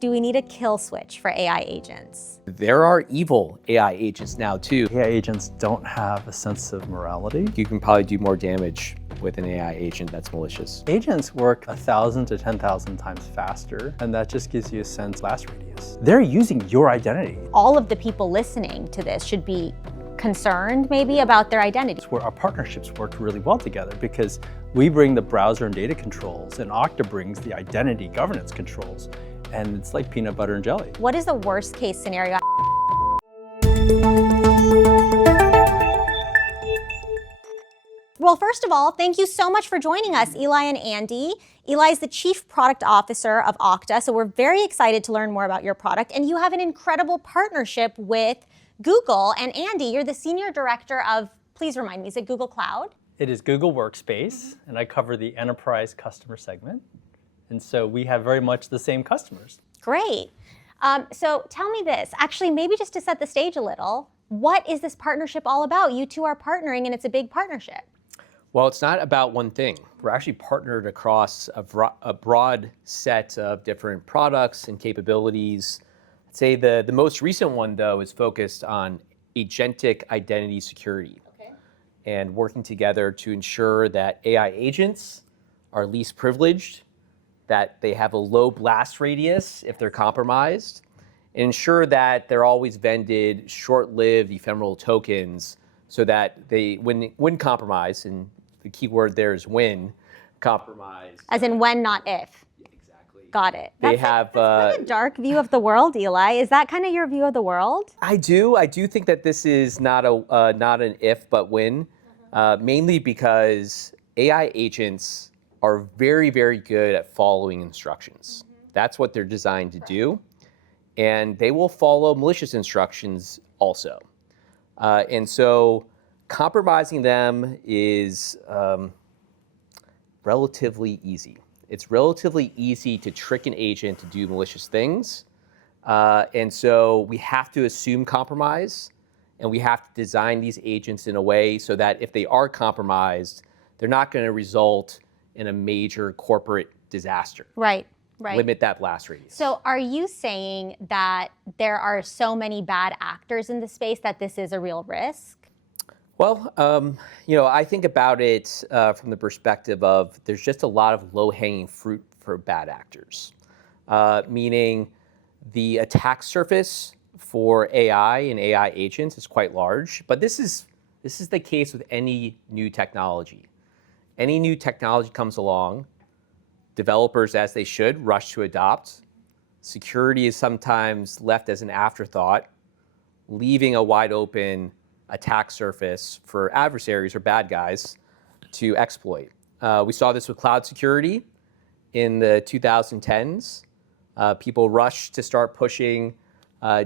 Do we need a kill switch for AI agents? There are evil AI agents now too. AI agents don't have a sense of morality. You can probably do more damage with an AI agent that's malicious. Agents work 1,000 to 10,000 times faster, and that just gives you a sense blast radius. They're using your identity. All of the people listening to this should be concerned maybe about their identity. Where our partnerships work really well together because we bring the browser and data controls, and Okta brings the identity governance controls. And it's like peanut butter and jelly. What is the worst case scenario? Well, first of all, thank you so much for joining us, Eli and Andy. Eli is the Chief Product Officer of Okta, so we're very excited to learn more about your product. And you have an incredible partnership with Google. And Andy, you're the Senior Director of, please remind me, is it Google Cloud? It is Google Workspace, and I cover the enterprise customer segment. And so we have very much the same customers. Great. So tell me this, actually, maybe just to set the stage a little, what is this partnership all about? You two are partnering and it's a big partnership. Well, it's not about one thing. We're actually partnered across a broad set of different products and capabilities. I'd say the most recent one, though, is focused on agentic identity security. Okay. And working together to ensure that AI agents are least privileged, that they have a low blast radius if they're compromised, and ensure that they're always vended short-lived ephemeral tokens so that they, when compromised, and the key word there is when compromised. As in when, not if. Exactly. Got it. That's kind of a dark view of the world, Eli. Is that kind of your view of the world? I do think that this is not an if, but when, mainly because AI agents are very, very good at following instructions. That's what they're designed to do. And they will follow malicious instructions also. And so compromising them is relatively easy. It's relatively easy to trick an agent to do malicious things. And so we have to assume compromise, and we have to design these agents in a way so that if they are compromised, they're not going to result in a major corporate disaster. Right, right. Limit that blast radius. So are you saying that there are so many bad actors in the space that this is a real risk? Well, I think about it from the perspective of there's just a lot of low-hanging fruit for bad actors, meaning the attack surface for AI and AI agents is quite large, but this is the case with any new technology. Any new technology comes along, developers, as they should, rush to adopt. Security is sometimes left as an afterthought, leaving a wide open attack surface for adversaries or bad guys to exploit. We saw this with cloud security in the 2010s. People rushed to start pushing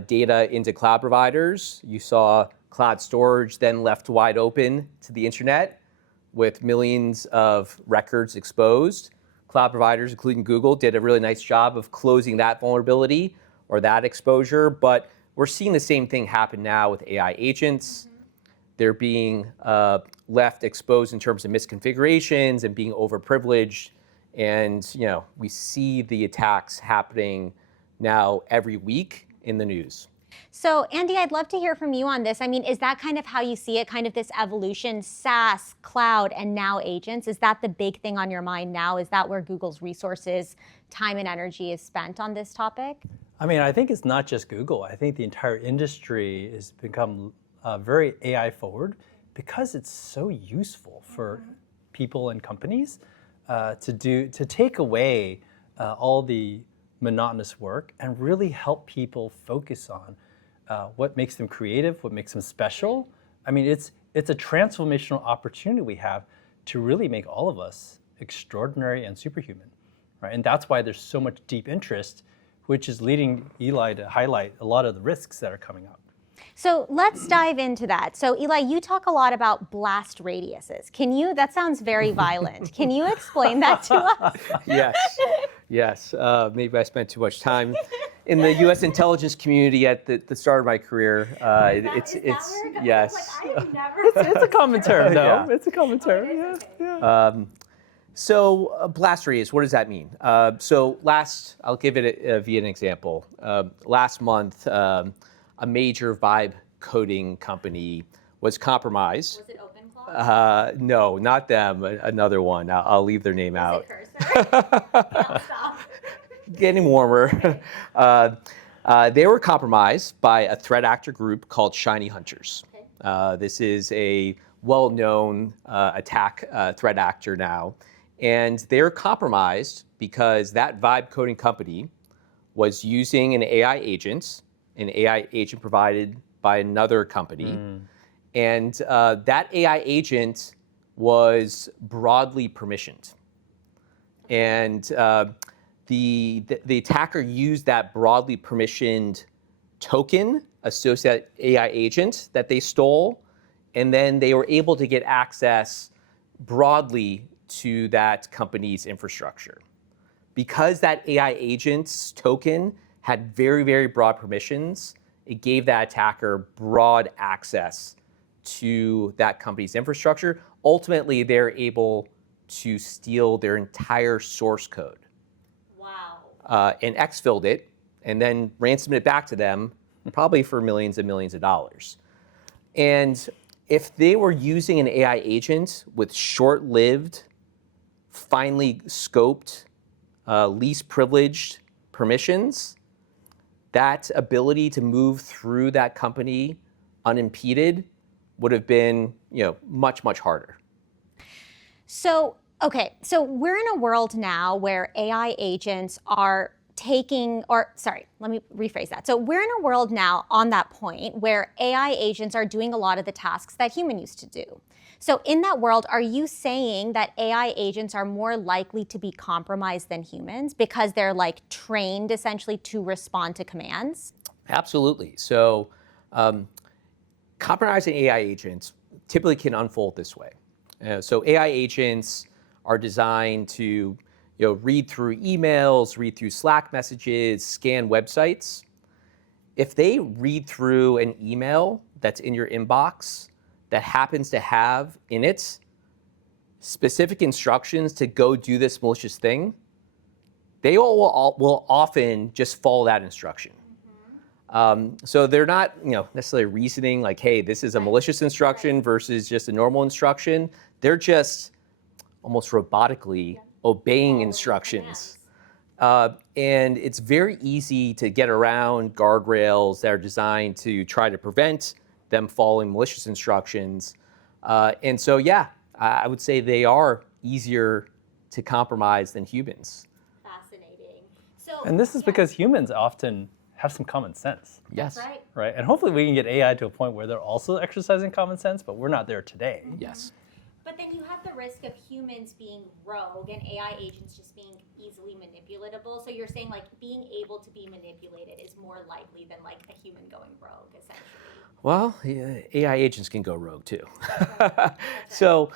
data into cloud providers. You saw cloud storage then left wide open to the internet, with millions of records exposed. Cloud providers, including Google, did a really nice job of closing that vulnerability or that exposure, but we're seeing the same thing happen now with AI agents. They're being left exposed in terms of misconfigurations and being overprivileged, and we see the attacks happening now every week in the news. So Andy, I'd love to hear from you on this. I mean, is that kind of how you see it, kind of this evolution, SaaS, cloud, and now agents? Is that the big thing on your mind now? Is that where Google's resources, time, and energy is spent on this topic? I mean, I think it's not just Google. I think the entire industry has become very AI forward because it's so useful for people and companies to take away all the monotonous work and really help people focus on what makes them creative, what makes them special. I mean, it's a transformational opportunity we have to really make all of us extraordinary and superhuman, right? And that's why there's so much deep interest, which is leading Eli to highlight a lot of the risks that are coming up. So let's dive into that. So Eli, you talk a lot about blast radiuses. That sounds very violent. Can you explain that to us? Yes. Maybe I spent too much time in the U.S. intelligence community at the start of my career. It's yes. It's a common term, though. Yeah. It's a common term. Yeah. So blast radius, what does that mean? I'll give it via an example. Last month, a major vibe coding company was compromised. Was it OpenClaw? No, not them. Another one. I'll leave their name out. Was it Cursor? I'll stop. Getting warmer. They were compromised by a threat actor group called Shiny Hunters. Okay. This is a well-known attack threat actor now. And they're compromised because that vibe coding company was using an AI agent provided by another company. And that AI agent was broadly permissioned. And the attacker used that broadly permissioned token associated AI agent that they stole, and then they were able to get access broadly to that company's infrastructure. Because that AI agent's token had very, very broad permissions, it gave that attacker broad access to that company's infrastructure. Ultimately, they're able to steal their entire source code. Wow. And exfilled it, and then ransomed it back to them, probably for millions and millions of dollars. And if they were using an AI agent with short-lived, finely scoped, least privileged permissions, that ability to move through that company unimpeded would have been, much, much harder. So we're in a world now where AI agents are let me rephrase that. So we're in a world now on that point where AI agents are doing a lot of the tasks that humans used to do. So in that world, are you saying that AI agents are more likely to be compromised than humans because they're trained essentially to respond to commands? Absolutely. So compromising AI agents typically can unfold this way. So AI agents are designed to read through emails, read through Slack messages, scan websites. If they read through an email that's in your inbox that happens to have in it specific instructions to go do this malicious thing, they will often just follow that instruction. So they're not necessarily reasoning hey, this is a malicious instruction versus just a normal instruction. They're just almost robotically obeying instructions. And it's very easy to get around guardrails that are designed to try to prevent them following malicious instructions. And so, I would say they are easier to compromise than humans. Fascinating. And this is because humans often have some common sense. Yes. That's right. Right? And hopefully we can get AI to a point where they're also exercising common sense, but we're not there today. Yes. But then you have the risk of humans being rogue and AI agents just being easily manipulatable. So you're saying being able to be manipulated is more likely than a human going rogue, essentially. Well, AI agents can go rogue too. That's right. So,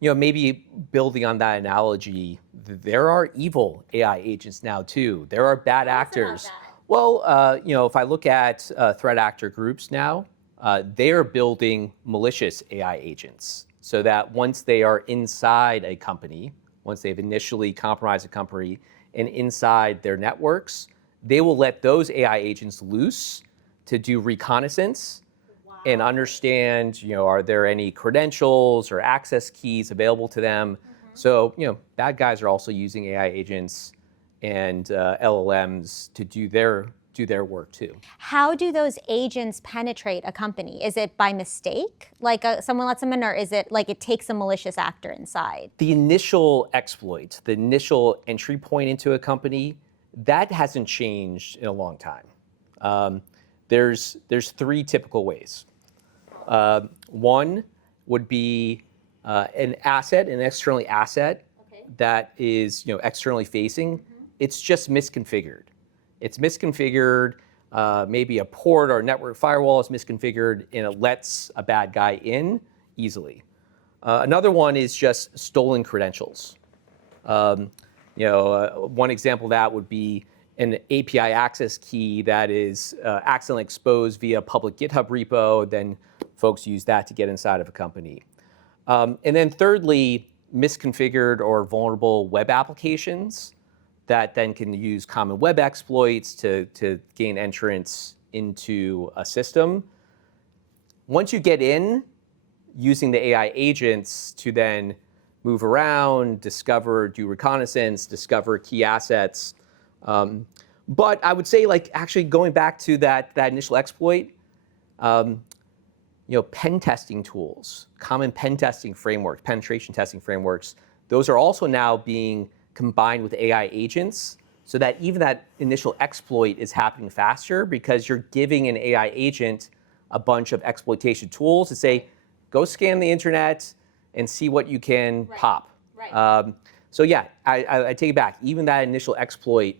maybe building on that analogy, there are evil AI agents now too. There are bad actors. About that. Well, if I look at threat actor groups now, they are building malicious AI agents so that once they are inside a company, once they've initially compromised a company and inside their networks, they will let those AI agents loose to do reconnaissance and understand, are there any credentials or access keys available to them? So, bad guys are also using AI agents and LLMs to do their work too. How do those agents penetrate a company? Is it by mistake? Someone lets them in, or is it it takes a malicious actor inside? The initial exploit, the initial entry point into a company, that hasn't changed in a long time. There's three typical ways. One would be an external asset that is externally facing. It's just misconfigured. It's misconfigured. Maybe a port or a network firewall is misconfigured, and it lets a bad guy in easily. Another one is just stolen credentials. One example of that would be an API access key that is accidentally exposed via public GitHub repo. Then folks use that to get inside of a company. And then thirdly, misconfigured or vulnerable web applications that then can use common web exploits to gain entrance into a system. Once you get in, using the AI agents to then move around, discover, do reconnaissance, discover key assets. But I would say, like, actually going back to that initial exploit, pen testing tools, common pen testing frameworks, penetration testing frameworks, those are also now being combined with AI agents so that even that initial exploit is happening faster because you're giving an AI agent a bunch of exploitation tools to say, go scan the internet and see what you can pop. Right. So yeah, I take it back. Even that initial exploit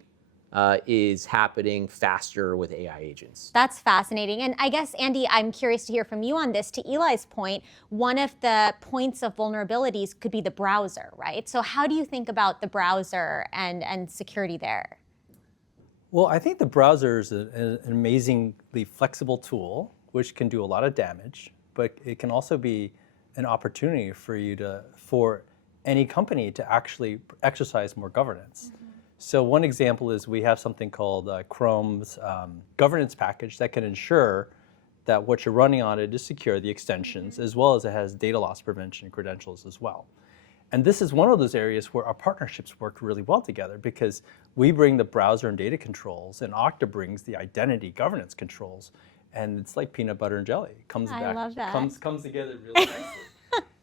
is happening faster with AI agents. That's fascinating. And I guess, Andy, I'm curious to hear from you on this. To Eli's point, one of the points of vulnerabilities could be the browser, right? So how do you think about the browser and security there? Well, I think the browser is an amazingly flexible tool, which can do a lot of damage, but it can also be an opportunity for any company to actually exercise more governance. Mm-hmm. So one example is we have something called Chrome's governance package that can ensure that what you're running on it is secure, the extensions, as well as it has data loss prevention credentials as well. And this is one of those areas where our partnerships work really well together because we bring the browser and data controls and Okta brings the identity governance controls. And it's like peanut butter and jelly. It comes I back, love that. comes together really nicely.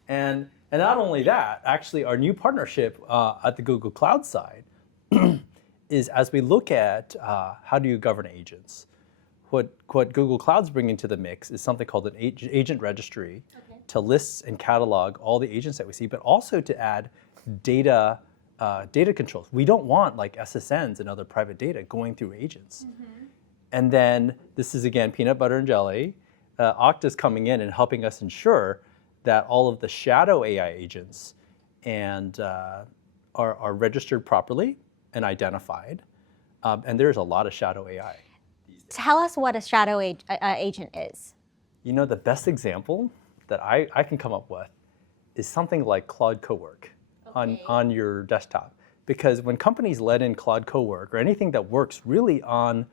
And not only that, actually our new partnership at the Google Cloud side is as we look at how do you govern agents, what Google Cloud's bringing to the mix is something called an agent registry to list and catalog all the agents that we see, but also to add data controls. We don't want like SSNs and other private data going through agents. Mm-hmm. And then this is again peanut butter and jelly. Okta's coming in and helping us ensure that all of the shadow AI agents are registered properly and identified. And there's a lot of shadow AI these days. Tell us what a shadow agent is. You know, the best example that I can come up with is something like Claude Cowork on your desktop. Because when companies let in Claude Cowork or anything that works really on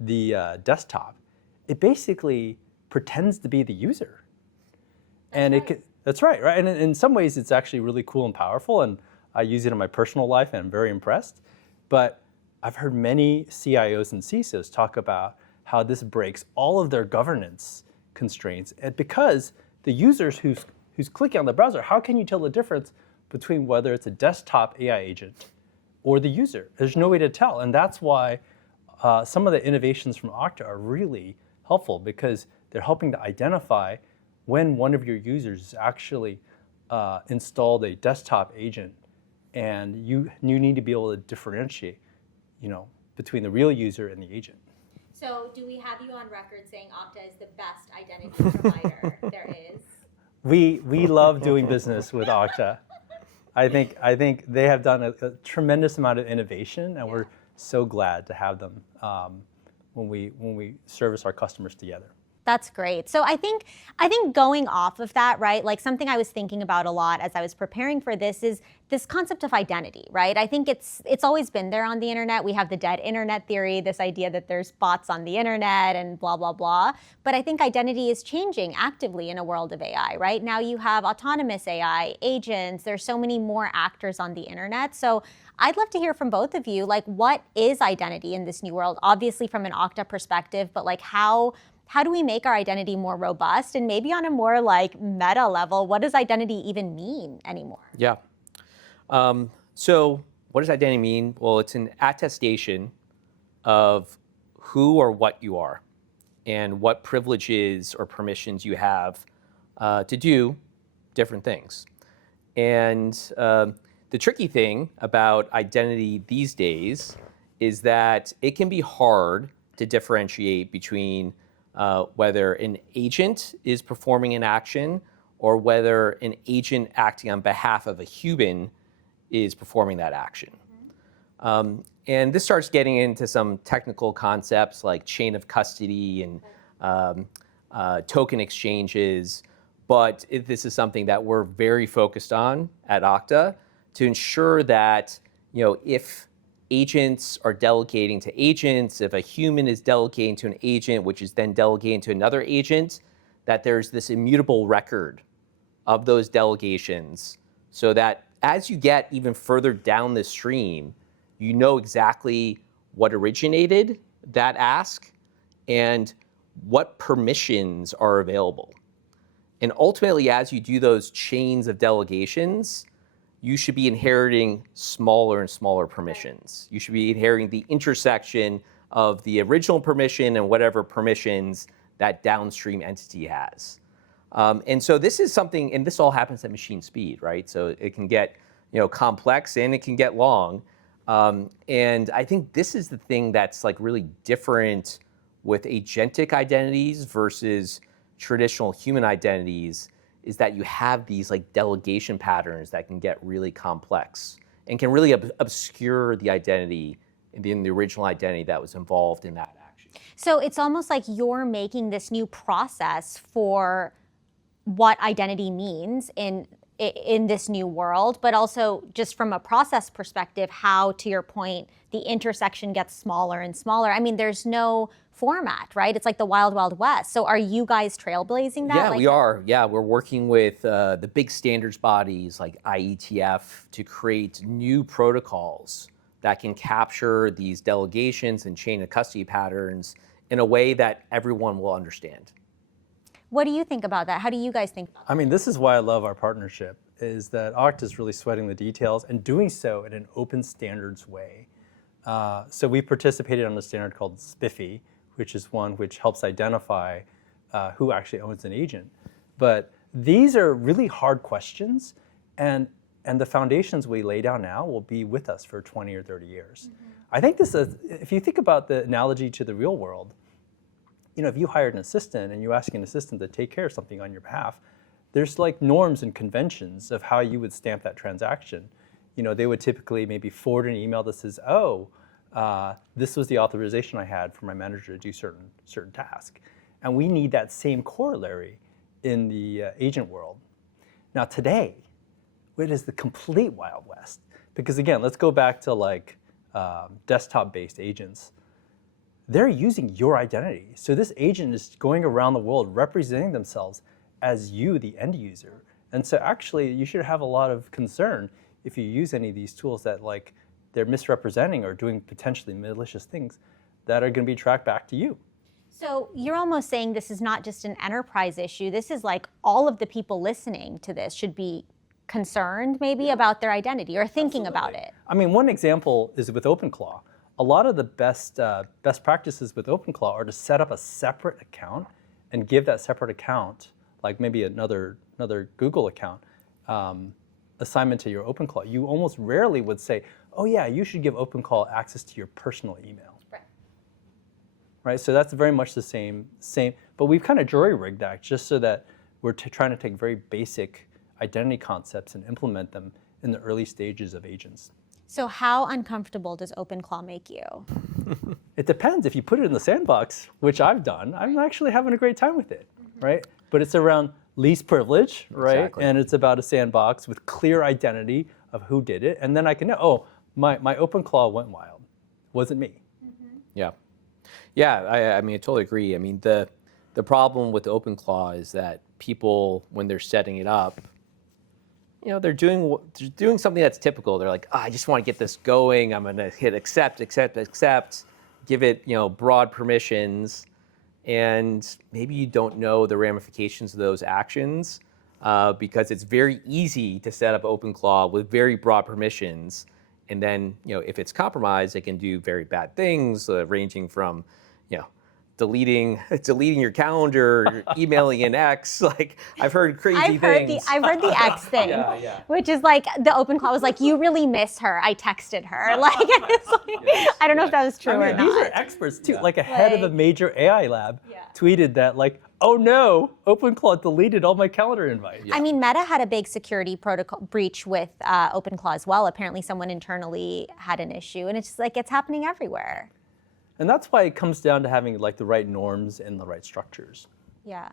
the desktop, it basically pretends to be the user. That's right. And in some ways, it's actually really cool and powerful, and I use it in my personal life, and I'm very impressed. But I've heard many CIOs and CISOs talk about how this breaks all of their governance constraints, and because the users who's clicking on the browser, how can you tell the difference between whether it's a desktop AI agent or the user? There's no way to tell, and that's why some of the innovations from Okta are really helpful because they're helping to identify when one of your users actually installed a desktop agent, and you need to be able to differentiate, between the real user and the agent. So, do we have you on record saying Okta is the best identity provider there is? We love doing business with Okta. I think they have done a tremendous amount of innovation, and we're so glad to have them when we service our customers together. That's great. So I think going off of that, right, like something I was thinking about a lot as I was preparing for this is this concept of identity, right? I think it's always been there on the internet. We have the dead internet theory, this idea that there's bots on the internet and blah, blah, blah. But I think identity is changing actively in a world of AI, right? Now you have autonomous AI, agents, there's so many more actors on the internet. So I'd love to hear from both of you, like what is identity in this new world? Obviously from an Okta perspective, but like how do we make our identity more robust? And maybe on a more like meta level, what does identity even mean anymore? Yeah. So what does identity mean? Well, it's an attestation of who or what you are and what privileges or permissions you have to do different things. And the tricky thing about identity these days is that it can be hard to differentiate between whether an agent is performing an action or whether an agent acting on behalf of a human is performing that action. And this starts getting into some technical concepts like chain of custody and token exchanges. But this is something that we're very focused on at Okta to ensure that, if agents are delegating to agents, if a human is delegating to an agent, which is then delegating to another agent, that there's this immutable record of those delegations so that as you get even further down the stream, you know exactly what originated that ask and what permissions are available. And ultimately, as you do those chains of delegations, you should be inheriting smaller and smaller permissions. You should be inheriting the intersection of the original permission and whatever permissions that downstream entity has. And so this is something, and this all happens at machine speed, right? So it can get complex and it can get long. And I think this is the thing that's like really different with agentic identities versus traditional human identities, is that you have these like delegation patterns that can get really complex and can really obscure the identity in the original identity that was involved in that action. So it's almost like you're making this new process for what identity means in this new world, but also just from a process perspective, how, to your point, the intersection gets smaller and smaller. I mean, there's no format, right? It's like the wild, wild west. So are you guys trailblazing that? Yeah, we are. Yeah, we're working with the big standards bodies like IETF to create new protocols that can capture these delegations and chain of custody patterns in a way that everyone will understand. What do you think about that? How do you guys think about that? I mean, this is why I love our partnership, is that Okta is really sweating the details and doing so in an open standards way. So we participated on a standard called SPIFFY, which is one which helps identify who actually owns an agent. But these are really hard questions, and the foundations we lay down now will be with us for 20 or 30 years. Mm-hmm. I think this is, if you think about the analogy to the real world, if you hired an assistant and you ask an assistant to take care of something on your behalf, there's like norms and conventions of how you would stamp that transaction. They would typically maybe forward an email that says, this was the authorization I had for my manager to do certain task. And we need that same corollary in the agent world. Now today, it is the complete Wild West. Because again, let's go back to like desktop-based agents. They're using your identity. So this agent is going around the world representing themselves as you, the end user. And so actually, you should have a lot of concern if you use any of these tools that like they're misrepresenting or doing potentially malicious things that are going to be tracked back to you. So you're almost saying this is not just an enterprise issue. This is like all of the people listening to this should be concerned maybe about their identity or thinking about it. I mean, one example is with OpenClaw. A lot of the best practices with OpenClaw are to set up a separate account and give that separate account, like maybe another Google account, assignment to your OpenClaw. You almost rarely would say, oh yeah, you should give OpenClaw access to your personal email. Right? So that's very much the same, but we've kind of jury-rigged that just so that we're trying to take very basic identity concepts and implement them in the early stages of agents. So how uncomfortable does OpenClaw make you? It depends. If you put it in the sandbox, which I've done, I'm actually having a great time with it, right? But it's around least privilege, right? Exactly. And it's about a sandbox with clear identity of who did it. And then I can know, oh, my OpenClaw went wild. Wasn't me. Mm-hmm. Yeah. Yeah, I mean, I totally agree. I mean, the problem with OpenClaw is that people, when they're setting it up, they're doing something that's typical. They're like, I just want to get this going. I'm going to hit accept, give it broad permissions, and maybe you don't know the ramifications of those actions because it's very easy to set up OpenClaw with very broad permissions, and then if it's compromised, it can do very bad things, ranging from deleting your calendar, emailing an ex. Like I've heard crazy things. I've heard the X thing, which is like the OpenClaw was like, you really miss her. I texted her. Like, it's like I don't know if that was true or not. These are experts too. Like a head of a major AI lab tweeted that like, oh no, OpenClaw deleted all my calendar invites. I mean, Meta had a big security protocol breach with OpenClaw as well. Apparently someone internally had an issue, and it's just like, it's happening everywhere. And that's why it comes down to having like the right norms and the right structures. Yeah.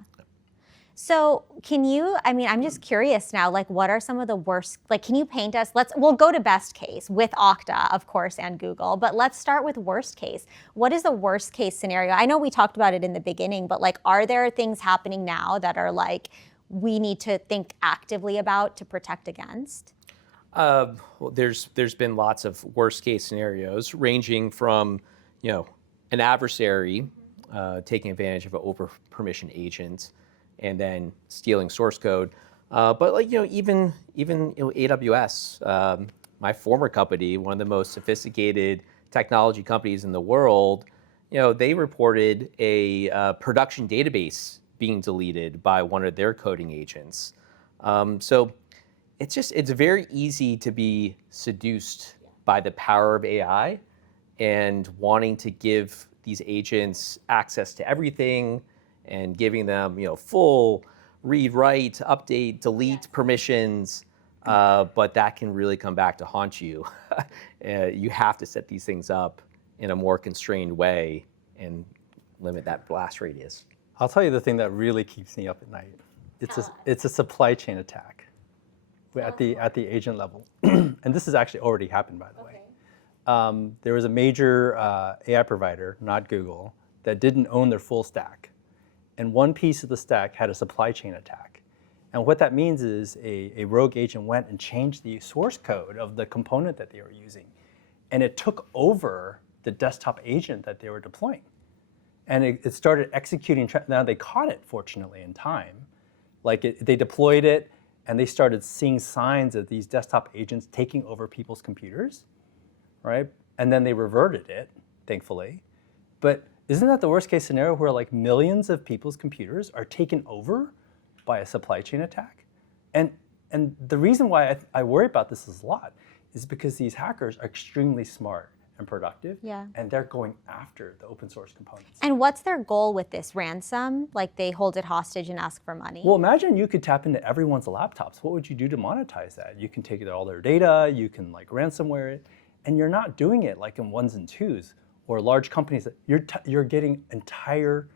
So can you, I mean, I'm just curious now, like what are some of the worst, like can you paint us, we'll go to best case with Okta, of course, and Google, but let's start with worst case. What is the worst case scenario? I know we talked about it in the beginning, but like, are there things happening now that are like, we need to think actively about to protect against? Well, there's been lots of worst case scenarios ranging from, an adversary taking advantage of an over permission agent and then stealing source code. But like, even AWS, my former company, one of the most sophisticated technology companies in the world, they reported a production database being deleted by one of their coding agents. So it's very easy to be seduced by the power of AI and wanting to give these agents access to everything and giving them, full read, write, update, delete permissions. But that can really come back to haunt you. You have to set these things up in a more constrained way and limit that blast radius. I'll tell you the thing that really keeps me up at night. It's a supply chain attack at the agent level. And this has actually already happened, by the way. There was a major AI provider, not Google, that didn't own their full stack. And one piece of the stack had a supply chain attack. And what that means is a rogue agent went and changed the source code of the component that they were using. And it took over the desktop agent that they were deploying. And it started executing. Now they caught it, fortunately, in time. They deployed it, and they started seeing signs of these desktop agents taking over people's computers, right? And then they reverted it, thankfully. But isn't that the worst case scenario where like millions of people's computers are taken over by a supply chain attack? And the reason why I worry about this a lot is because these hackers are extremely smart and productive, and they're going after the open source components. And what's their goal with this ransom? Like they hold it hostage and ask for money? Well, imagine you could tap into everyone's laptops. What would you do to monetize that? You can take all their data, you can like ransomware it, and you're not doing it like in ones and twos or large companies. You're getting entire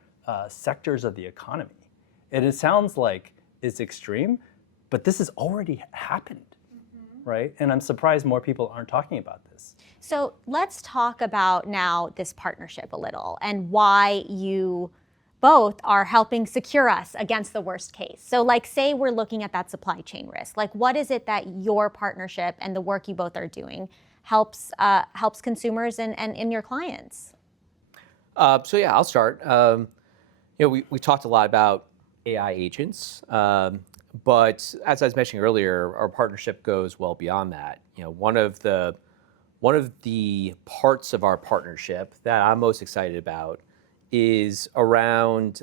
sectors of the economy. And it sounds like it's extreme, but this has already happened. Right? And I'm surprised more people aren't talking about this. So let's talk about now this partnership a little and why you both are helping secure us against the worst case. So like say we're looking at that supply chain risk, like what is it that your partnership and the work you both are doing helps consumers and your clients? So yeah, I'll start. We talked a lot about AI agents. But as I was mentioning earlier, our partnership goes well beyond that. One of the parts of our partnership that I'm most excited about is around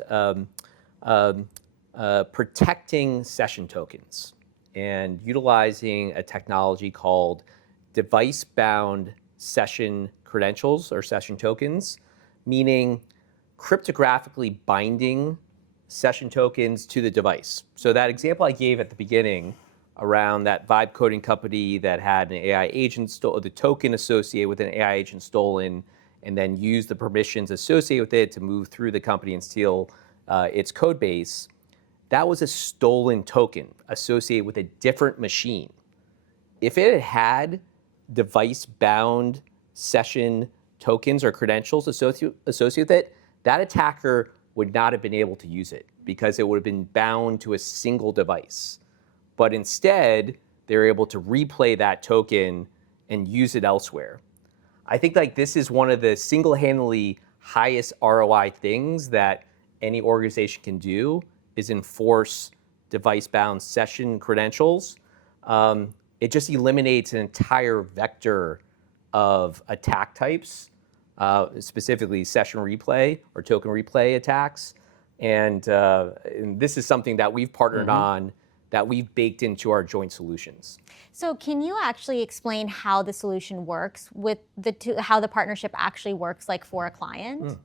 protecting session tokens and utilizing a technology called device-bound session credentials or session tokens, meaning cryptographically binding session tokens to the device. So that example I gave at the beginning around that vibe coding company that had an AI agent the token associated with an AI agent stolen, and then used the permissions associated with it to move through the company and steal its code base, that was a stolen token associated with a different machine. If it had device-bound session tokens or credentials associated with it, that attacker would not have been able to use it because it would have been bound to a single device. But instead, they're able to replay that token and use it elsewhere. I think like this is one of the single-handedly highest ROI things that any organization can do is enforce device-bound session credentials. It just eliminates an entire vector of attack types, specifically session replay or token replay attacks. And this is something that we've partnered on, that we've baked into our joint solutions. So can you actually explain how the solution works with how the partnership actually works like for a client?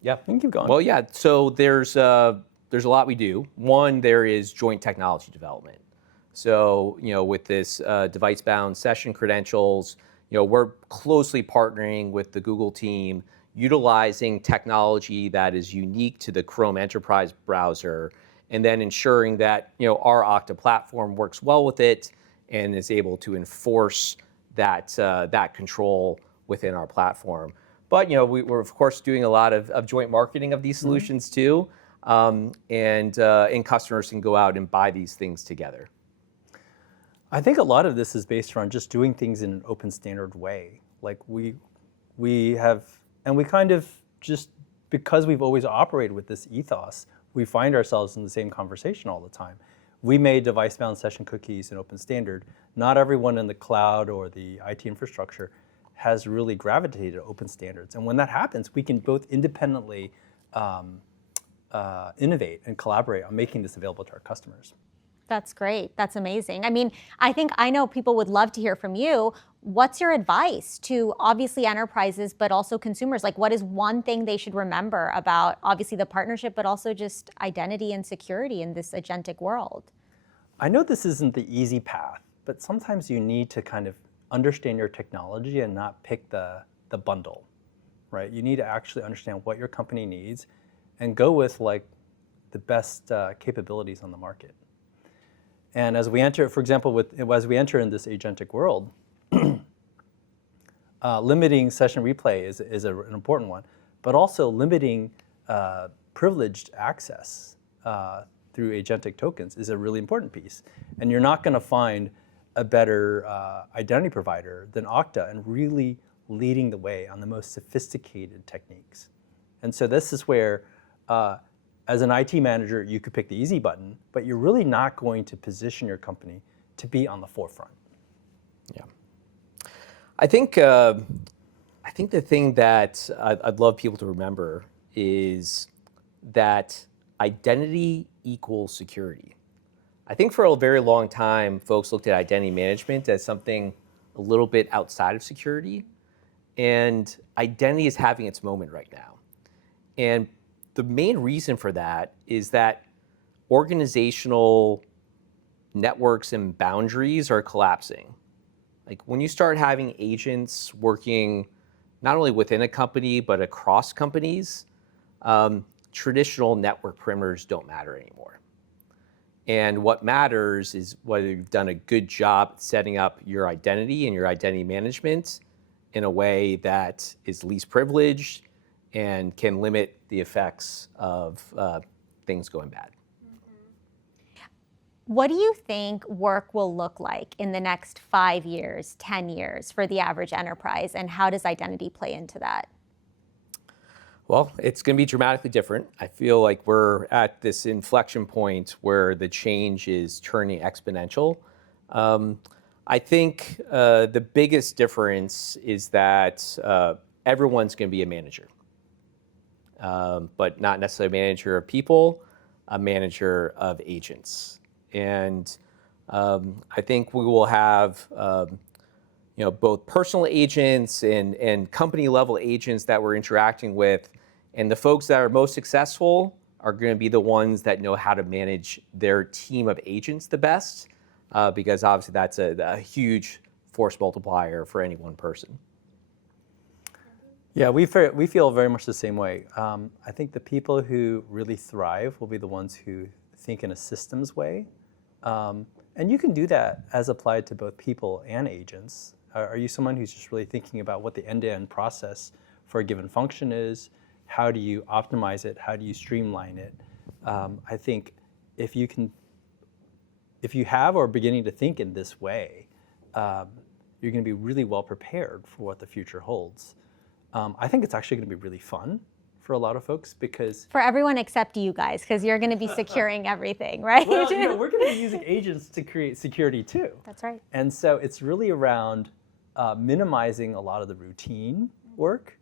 Yeah, you can keep going. Well, yeah, so there's a lot we do. One, there is joint technology development. So, with this device-bound session credentials, we're closely partnering with the Google team, utilizing technology that is unique to the Chrome Enterprise browser and then ensuring that our Okta platform works well with it and is able to enforce that that control within our platform. But we're of course doing a lot of joint marketing of these solutions too, and customers can go out and buy these things together. I think a lot of this is based around just doing things in an open standard way. Like we have, and we kind of just, because we've always operated with this ethos, we find ourselves in the same conversation all the time. We made device-bound session cookies an open standard. Not everyone in the cloud or the IT infrastructure has really gravitated to open standards. And when that happens, we can both independently innovate and collaborate on making this available to our customers. That's great. That's amazing. I mean, I know people would love to hear from you. What's your advice to obviously enterprises, but also consumers? Like, what is one thing they should remember about obviously the partnership, but also just identity and security in this agentic world? I know this isn't the easy path, but sometimes you need to kind of understand your technology and not pick the bundle, right? You need to actually understand what your company needs and go with like the best capabilities on the market. And as we enter, for example, as we enter in this agentic world, limiting session replay is an important one, but also limiting privileged access through agentic tokens is a really important piece. And you're not going to find a better identity provider than Okta and really leading the way on the most sophisticated techniques. And so this is where, as an IT manager, you could pick the easy button, but you're really not going to position your company to be on the forefront. Yeah. I think the thing that I'd love people to remember is that identity equals security. I think for a very long time, folks looked at identity management as something a little bit outside of security, and identity is having its moment right now. And the main reason for that is that organizational networks and boundaries are collapsing. Like when you start having agents working not only within a company, but across companies, traditional network perimeters don't matter anymore. And what matters is whether you've done a good job setting up your identity and your identity management in a way that is least privileged and can limit the effects of things going bad. What do you think work will look like in the next 5 years, 10 years for the average enterprise, and how does identity play into that? Well, it's going to be dramatically different. I feel like we're at this inflection point where the change is turning exponential. I think the biggest difference is that everyone's going to be a manager, but not necessarily a manager of people, a manager of agents. And I think we will have both personal agents and company level agents that we're interacting with. And the folks that are most successful are going to be the ones that know how to manage their team of agents the best, because obviously that's a huge force multiplier for any one person. Yeah, we feel very much the same way. I think the people who really thrive will be the ones who think in a systems way. And you can do that as applied to both people and agents. Are you someone who's just really thinking about what the end-to-end process for a given function is? How do you optimize it? How do you streamline it? I think if you have or are beginning to think in this way, you're going to be really well prepared for what the future holds. I think it's actually going to be really fun for a lot of folks because... For everyone except you guys, because you're going to be securing everything, right? Well, we're going to be using agents to create security too. That's right. And so it's really around minimizing a lot of the routine work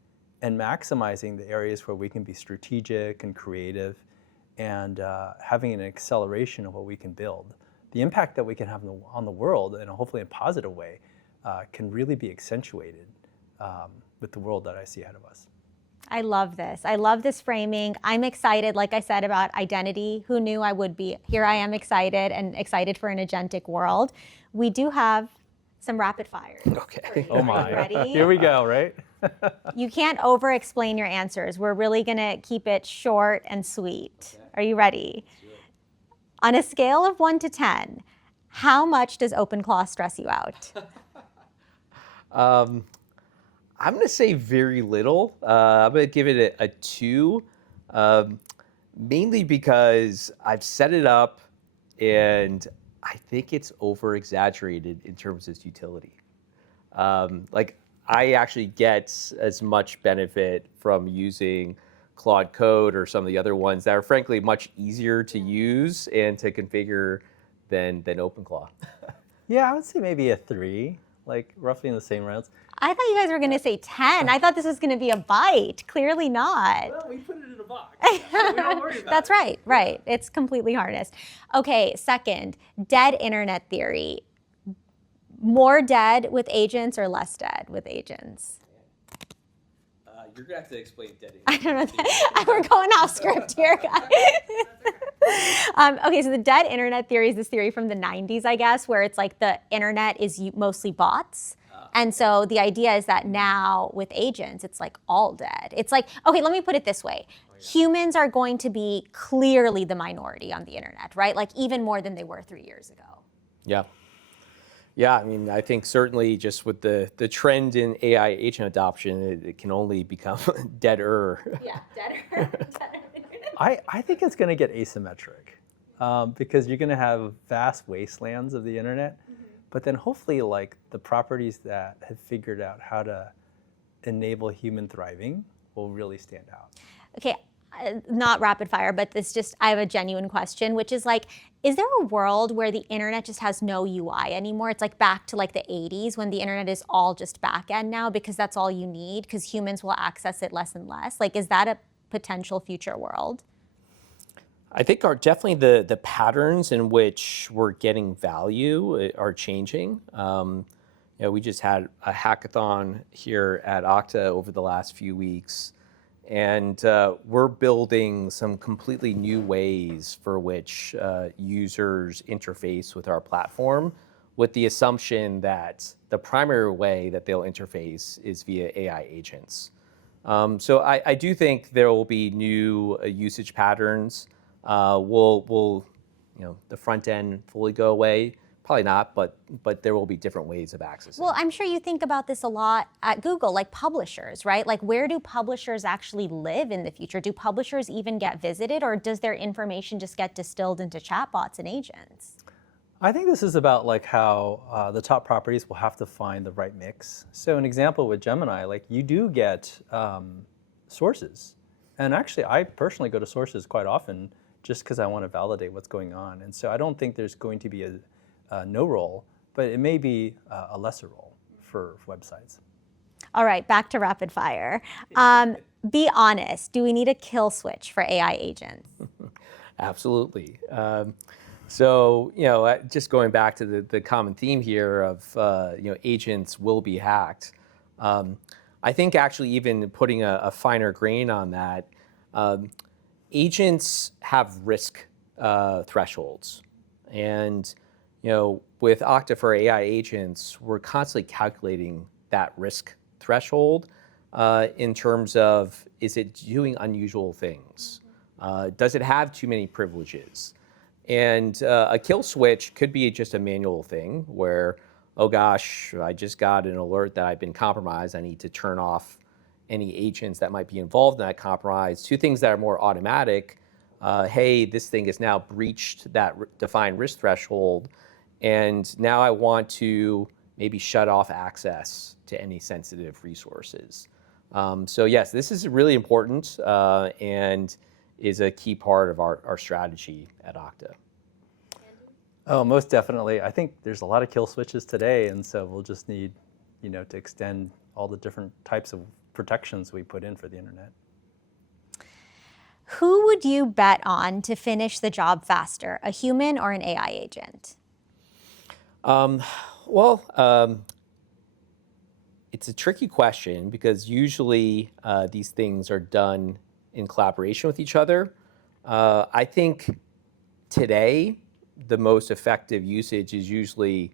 and maximizing the areas where we can be strategic and creative and having an acceleration of what we can build. The impact that we can have on the world in a hopefully a positive way can really be accentuated with the world that I see ahead of us. I love this. I love this framing. I'm excited, like I said, about identity. Who knew I would be? Here I am excited and excited for an agentic world. We do have some rapid fires. Okay. Oh my. Ready? Here we go, right? You can't over-explain your answers. We're really going to keep it short and sweet. Are you ready? On a scale of 1 to 10, how much does OpenClaw stress you out? I'm going to say very little. I'm going to give it a 2, mainly because I've set it up and I think it's over-exaggerated in terms of its utility. Like, I actually get as much benefit from using Claude Code or some of the other ones that are frankly much easier to use and to configure than OpenClaw. Yeah, I would say maybe a 3, like roughly in the same rounds. I thought you guys were going to say 10. I thought this was going to be a bite. Clearly not. Well, we put it in a box. So we don't worry about That's right, right. It's completely harnessed. Okay, second, dead internet theory. More dead with agents or less dead with agents? You're going to have to explain dead I don't know. We're going off script here, guys. Okay, so the dead internet theory is this theory from the 90s, I guess, where it's like the internet is mostly bots. And so the idea is that now with agents, it's like all dead. It's like, okay, let me put it this way. Humans are going to be clearly the minority on the internet, right? Like even more than they were 3 years ago. Yeah. Yeah, I mean, I think certainly just with the trend in AI agent adoption, it can only become deader. Yeah, deader. I think it's going to get asymmetric because you're going to have vast wastelands of the internet, but then hopefully like the properties that have figured out how to enable human thriving will really stand out. Okay, not rapid fire, but I have a genuine question, which is like, is there a world where the internet just has no UI anymore? It's like back to like the 80s when the internet is all just back end now because that's all you need because humans will access it less and less. Like, is that a potential future world? I think definitely the patterns in which we're getting value are changing. We just had a hackathon here at Okta over the last few weeks, and we're building some completely new ways for which users interface with our platform, with the assumption that the primary way that they'll interface is via AI agents. So I do think there will be new usage patterns. Will the front end fully go away? Probably not, but there will be different ways of accessing. Well, I'm sure you think about this a lot at Google, like publishers, right? Like where do publishers actually live in the future? Do publishers even get visited, or does their information just get distilled into chatbots and agents? I think this is about like how the top properties will have to find the right mix. So an example with Gemini, like you do get sources. And actually, I personally go to sources quite often just because I want to validate what's going on. And so I don't think there's going to be a no role, but it may be a lesser role for websites. All right, back to rapid fire. Be honest, do we need a kill switch for AI agents? Absolutely. So, just going back to the common theme here of, agents will be hacked. I think actually even putting a finer grain on that, agents have risk thresholds. And, with Okta for AI agents, we're constantly calculating that risk threshold in terms of, is it doing unusual things? Does it have too many privileges? And a kill switch could be just a manual thing where, oh gosh, I just got an alert that I've been compromised. I need to turn off any agents that might be involved in that compromise. Two things that are more automatic. Hey, this thing has now breached that defined risk threshold, and now I want to maybe shut off access to any sensitive resources. So yes, this is really important and is a key part of our strategy at Okta. Oh, most definitely. I think there's a lot of kill switches today, and so we'll just need, to extend all the different types of protections we put in for the internet. Who would you bet on to finish the job faster, a human or an AI agent? It's a tricky question because usually these things are done in collaboration with each other. I think today the most effective usage is usually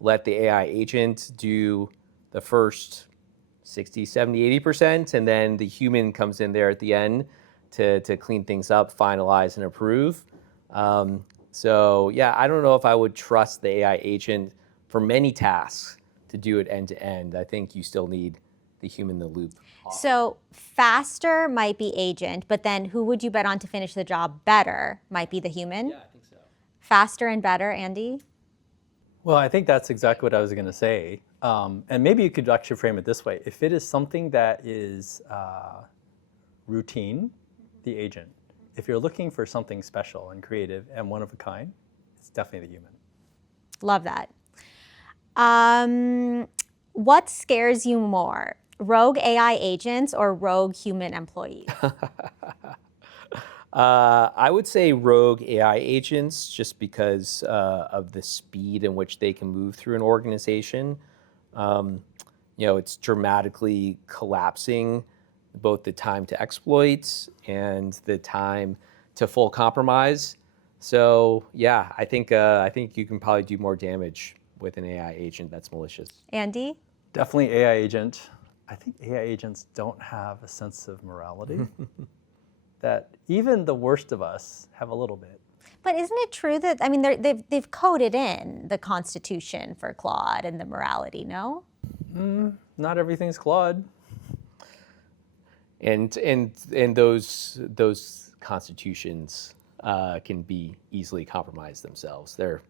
let the AI agent do the first 60, 70, 80%, and then the human comes in there at the end to clean things up, finalize, and approve. So yeah, I don't know if I would trust the AI agent for many tasks to do it end to end. I think you still need the human in the loop. So faster might be agent, but then who would you bet on to finish the job better might be the human? Yeah, I think so. Faster and better, Andy? Well, I think that's exactly what I was going to say. And maybe you could actually frame it this way. If it is something that is routine, the agent. If you're looking for something special and creative and one of a kind, it's definitely the human. Love that. What scares you more? Rogue AI agents or rogue human employees? I would say rogue AI agents, just because of the speed in which they can move through an organization. It's dramatically collapsing both the time to exploit and the time to full compromise. So yeah, I think you can probably do more damage with an AI agent that's malicious. Andy? Definitely AI agent. I think AI agents don't have a sense of morality that even the worst of us have a little bit. But isn't it true that, I mean, they've coded in the Constitution for Claude and the morality, no? Not everything's Claude. And those constitutions can be easily compromised themselves. They're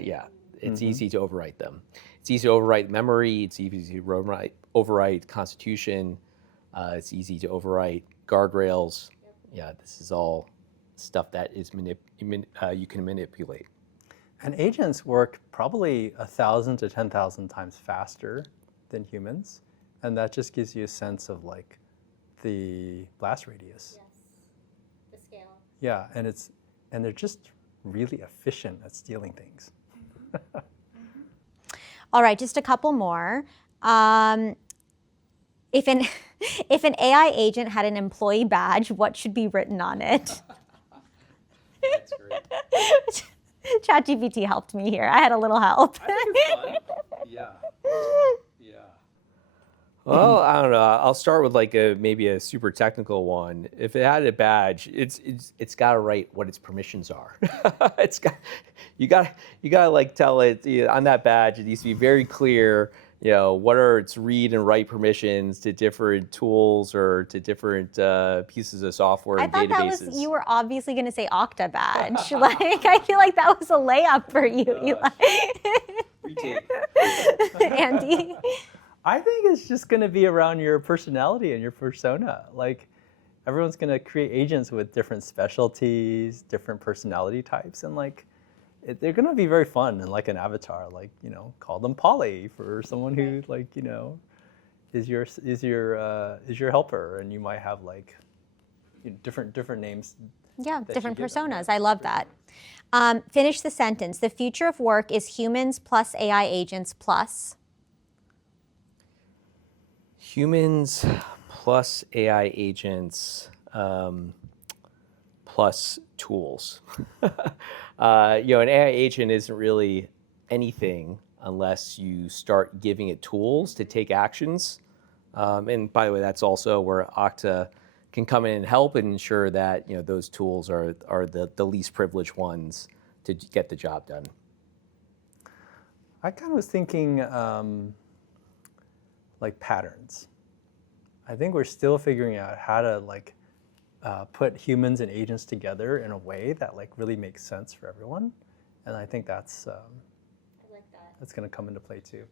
yeah, it's easy to overwrite them. It's easy to overwrite memory. It's easy to overwrite constitution. It's easy to overwrite guardrails. Yeah, this is all stuff that is you can manipulate. And agents work probably 1,000 to 10,000 times faster than humans, and that just gives you a sense of like the blast radius. Yes, the scale. Yeah, and they're just really efficient at stealing things. All right, just a couple more. If an AI agent had an employee badge, what should be written on it? That's great. ChatGPT helped me here. I had a little help. I think it's fun. Yeah. Yeah. Well, I don't know. I'll start with like maybe a super technical one. If it had a badge, it's got to write what its permissions are. You got to like tell it on that badge. It needs to be very clear. What are its read and write permissions to different tools or to different pieces of software and I thought databases. you were obviously going to say Okta badge. Like, I feel like that was a layup for you, Eli. Retake. Andy? I think it's just going to be around your personality and your persona. Like, everyone's going to create agents with different specialties, different personality types, and like, they're going to be very fun and like an avatar. Like, call them Polly for someone who like is your helper, and you might have like different names. Yeah, different you give them, personas. yeah. I love that. Finish the sentence. The future of work is humans plus AI agents plus. Humans plus AI agents plus tools. An AI agent isn't really anything unless you start giving it tools to take actions. And by the way, that's also where Okta can come in and help and ensure that those tools are the least privileged ones to get the job done. I kind of was thinking like patterns. I think we're still figuring out how to like put humans and agents together in a way that like really makes sense for everyone, and I think that's that's going to come into play too.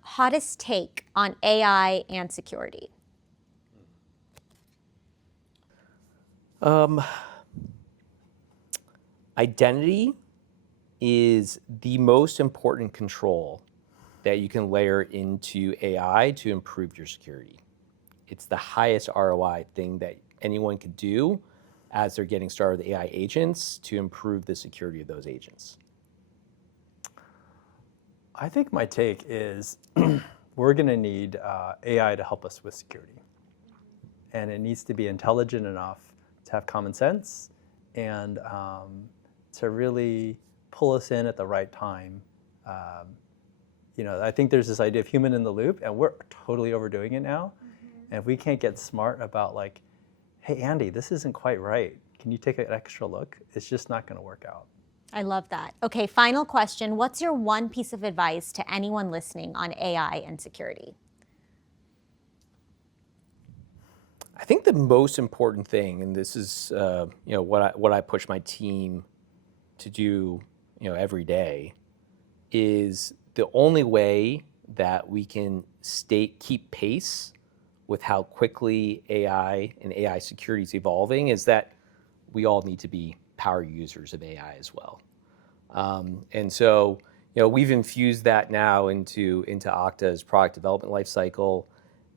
Hottest take on AI and security. Identity is the most important control that you can layer into AI to improve your security. It's the highest ROI thing that anyone could do as they're getting started with AI agents to improve the security of those agents. I think my take is we're going to need AI to help us with security. And it needs to be intelligent enough to have common sense and to really pull us in at the right time. I think there's this idea of human in the loop, and we're totally overdoing it now. And if we can't get smart about like, hey, Andy, this isn't quite right. can you take an extra look? It's just not going to work out. I love that. Okay, final question. What's your one piece of advice to anyone listening on AI and security? I think the most important thing, and this is what I push my team to do every day, is the only way that we can keep pace with how quickly AI and AI security is evolving is that we all need to be power users of AI as well. And so we've infused that now into Okta's product development lifecycle.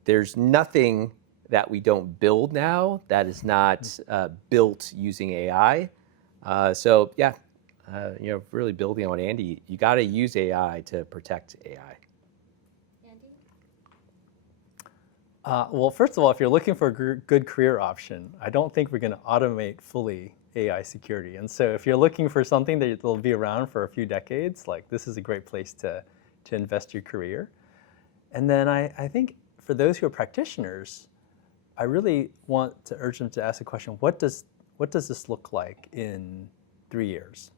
There's nothing that we don't build now that is not built using AI. So yeah, really building on Andy, you got to use AI to protect AI. Well, first of all, if you're looking for a good career option, I don't think we're going to automate fully AI security. And so if you're looking for something that will be around for a few decades, like this is a great place to invest your career. And then I think for those who are practitioners, I really want to urge them to ask the question, what does this look like in 3 years?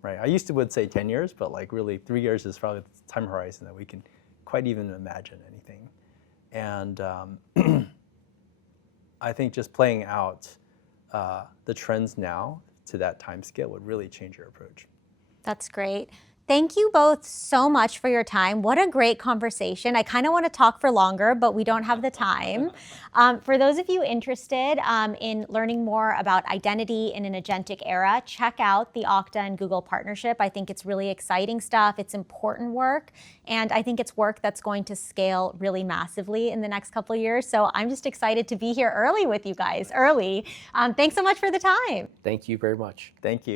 Right? I used to would say 10 years, but like really 3 years is probably the time horizon that we can quite even imagine anything. And I think just playing out the trends now to that time scale would really change your approach. That's great. Thank you both so much for your time. What a great conversation. I kind of want to talk for longer, but we don't have the time. For those of you interested in learning more about identity in an agentic era, check out the Okta and Google partnership. I think it's really exciting stuff. It's important work. And I think it's work that's going to scale really massively in the next couple of years. So I'm just excited to be here early with you guys, early. Thanks so much for the time. Thank you very much. Thank you.